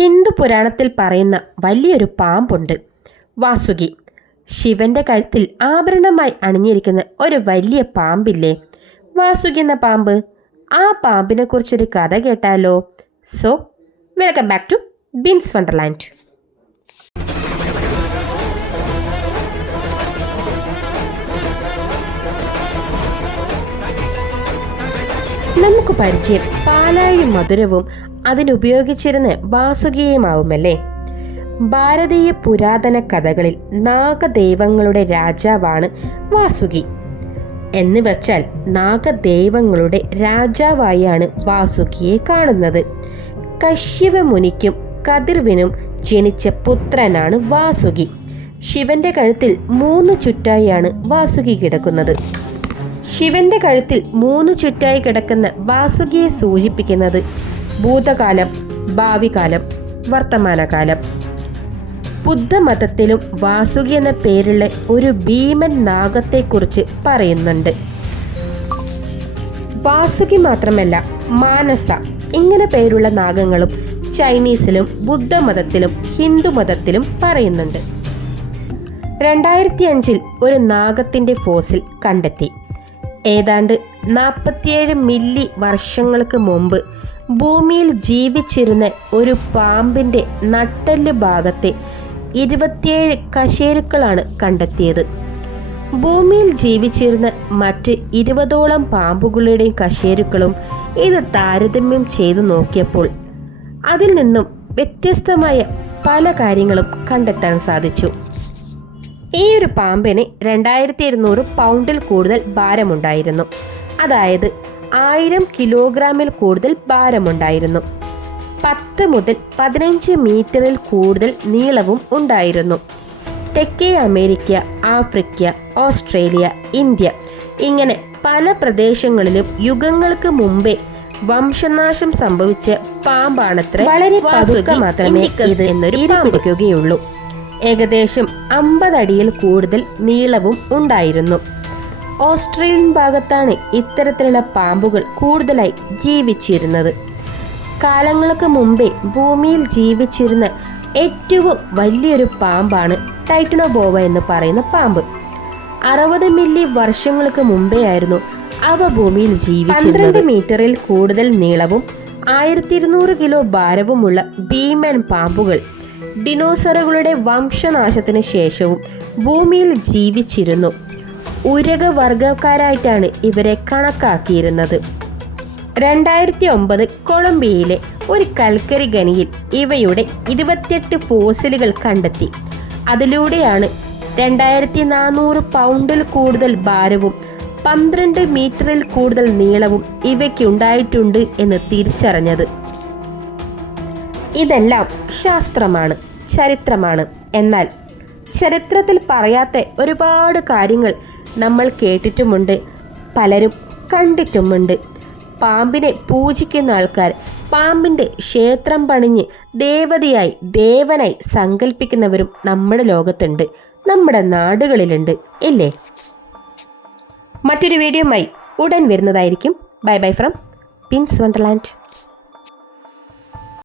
ഹിന്ദു പുരാണത്തിൽ പറയുന്ന വലിയൊരു പാമ്പുണ്ട്, വാസുകി. ശിവന്റെ കഴുത്തിൽ ആഭരണമായി അണിഞ്ഞിരിക്കുന്ന ഒരു വലിയ പാമ്പില്ലേ, വാസുകി എന്ന പാമ്പ്. ആ പാമ്പിനെ കുറിച്ചൊരു കഥ കേട്ടാലോ? So welcome back to Bins Wonderland. നമുക്ക് പരിചയം പാലായും മധുരവും അതിനുപയോഗിച്ചിരുന്ന വാസുകിയുമാവുമല്ലേ. ഭാരതീയ പുരാതന കഥകളിൽ നാഗദൈവങ്ങളുടെ രാജാവാണ് വാസുകി. എന്ന് വെച്ചാൽ നാഗദൈവങ്ങളുടെ രാജാവായാണ് വാസുകിയെ കാണുന്നത്. കശ്യപ മുനിക്കും കതിർവിനും ജനിച്ച പുത്രനാണ് വാസുകി. ശിവന്റെ കഴുത്തിൽ 3 ചുറ്റായാണ് വാസുകി കിടക്കുന്നത്. ശിവന്റെ കഴുത്തിൽ 3 ചുറ്റായി കിടക്കുന്ന വാസുകിയെ സൂചിപ്പിക്കുന്നത് ഭൂതകാലം, ഭാവികാലം, വർത്തമാനകാലം. ബുദ്ധമതത്തിലും വാസുകി എന്ന പേരുള്ള ഒരു ഭീമൻ നാഗത്തെക്കുറിച്ച് പറയുന്നുണ്ട്. വാസുകി മാത്രമല്ല, മാനസ ഇങ്ങനെ പേരുള്ള നാഗങ്ങളും ചൈനീസിലും ബുദ്ധമതത്തിലും ഹിന്ദുമതത്തിലും പറയുന്നുണ്ട്. 2005 ഒരു നാഗത്തിന്റെ ഫോസിൽ കണ്ടെത്തി. ഏതാണ്ട് 47 മില്ലി വർഷങ്ങൾക്ക് മുമ്പ് ഭൂമിയിൽ ജീവിച്ചിരുന്ന ഒരു പാമ്പിന്റെ നട്ടെല്ല് ഭാഗത്തെ 27 കശേരുക്കളാണ് കണ്ടെത്തിയത്. ഭൂമിയിൽ ജീവിച്ചിരുന്ന മറ്റ് 20ഓളം പാമ്പുകളുടെയും കശേരുക്കളും ഇത് താരതമ്യം ചെയ്തു നോക്കിയപ്പോൾ അതിൽ നിന്നും വ്യത്യസ്തമായ പല കാര്യങ്ങളും കണ്ടെത്താൻ സാധിച്ചു. ഈ ഒരു പാമ്പിന് 2200 പൗണ്ടിൽ കൂടുതൽ ഭാരമുണ്ടായിരുന്നു. അതായത് 1000 കിലോഗ്രാമിൽ കൂടുതൽ ഭാരമുണ്ടായിരുന്നു. 10 മുതൽ 15 മീറ്ററിൽ കൂടുതൽ നീളവും ഉണ്ടായിരുന്നു. തെക്കേ അമേരിക്ക, ആഫ്രിക്ക, ഓസ്ട്രേലിയ, ഇന്ത്യ ഇങ്ങനെ പല പ്രദേശങ്ങളിലും യുഗങ്ങൾക്ക് മുമ്പേ വംശനാശം സംഭവിച്ച പാമ്പാണത്ര. വളരെ പതുക്കെ മാത്രമേ ഇത് എന്നൊരു പിടിക്കുകയുള്ളൂ. ഏകദേശം 50 അടിയിൽ കൂടുതൽ നീളവും ഉണ്ടായിരുന്നു. ഓസ്ട്രേലിയൻ ഭാഗത്താണ് ഇത്തരത്തിലുള്ള പാമ്പുകൾ കൂടുതലായി ജീവിച്ചിരുന്നത്. കാലങ്ങൾക്ക് മുമ്പേ ഭൂമിയിൽ ജീവിച്ചിരുന്ന ഏറ്റവും വലിയൊരു പാമ്പാണ് ടൈറ്റനോബോവ എന്ന് പറയുന്ന പാമ്പ്. 60 മില്ലി വർഷങ്ങൾക്ക് മുമ്പേ ആയിരുന്നു അവ ഭൂമിയിൽ ജീവിച്ചിരുന്നത്. 12 മീറ്ററിൽ കൂടുതൽ നീളവും 1200 കിലോ ഭാരവുമുള്ള ഭീമൻ പാമ്പുകൾ ഡിനോസറുകളുടെ വംശനാശത്തിന് ശേഷവും ഭൂമിയിൽ ജീവിച്ചിരുന്നു. ഉരകവർഗക്കാരായിട്ടാണ് ഇവരെ കണക്കാക്കിയിരുന്നത്. 2009 കൊളംബിയയിലെ ഒരു കൽക്കരി ഖനിയിൽ ഇവയുടെ 28 ഫോസിലുകൾ കണ്ടെത്തി. അതിലൂടെയാണ് 2400 പൗണ്ടിൽ കൂടുതൽ ഭാരവും 12 മീറ്ററിൽ കൂടുതൽ നീളവും ഇവയ്ക്കുണ്ടായിട്ടുണ്ട് എന്ന് തിരിച്ചറിഞ്ഞത്. ഇതെല്ലാം ശാസ്ത്രമാണ്, ചരിത്രമാണ്. എന്നാൽ ചരിത്രത്തിൽ പറയാത്ത ഒരുപാട് കാര്യങ്ങൾ നമ്മൾ കേട്ടിട്ടുമുണ്ട്, പലരും കണ്ടിട്ടുമുണ്ട്. പാമ്പിനെ പൂജിക്കുന്ന ആൾക്കാർ പാമ്പിൻ്റെ ക്ഷേത്രം പണിഞ്ഞ് ദേവതയായി, ദേവനായി സങ്കല്പിക്കുന്നവരും നമ്മുടെ ലോകത്തുണ്ട്, നമ്മുടെ നാടുകളിലുണ്ട്, ഇല്ലേ? മറ്റൊരു വീഡിയോയുമായി ഉടൻ വരുന്നതായിരിക്കും. Bye bye from Bins Wonderland.